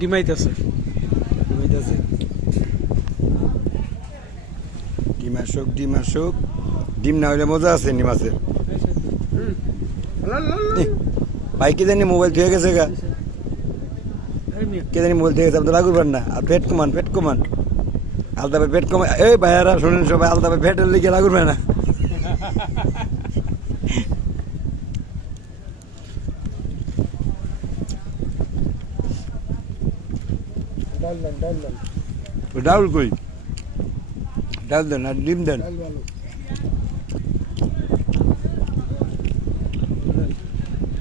ডিমাইতেছে ডিম আসুক ডিম না হইলে মজা আছে নি মাছের ভাই কে জানি মোবাইল থেকে গেছে গা কে জানি মোবাইল থেকে গেছে আপনি রাগুর পান না আর পেট কমান আলদা পেট কমান এই ভাইয়ারা শোনেন সবাই আলদা পেটের লিগে রাগুর পায় না ডাল কই ডাল দেন আর ডিম দেন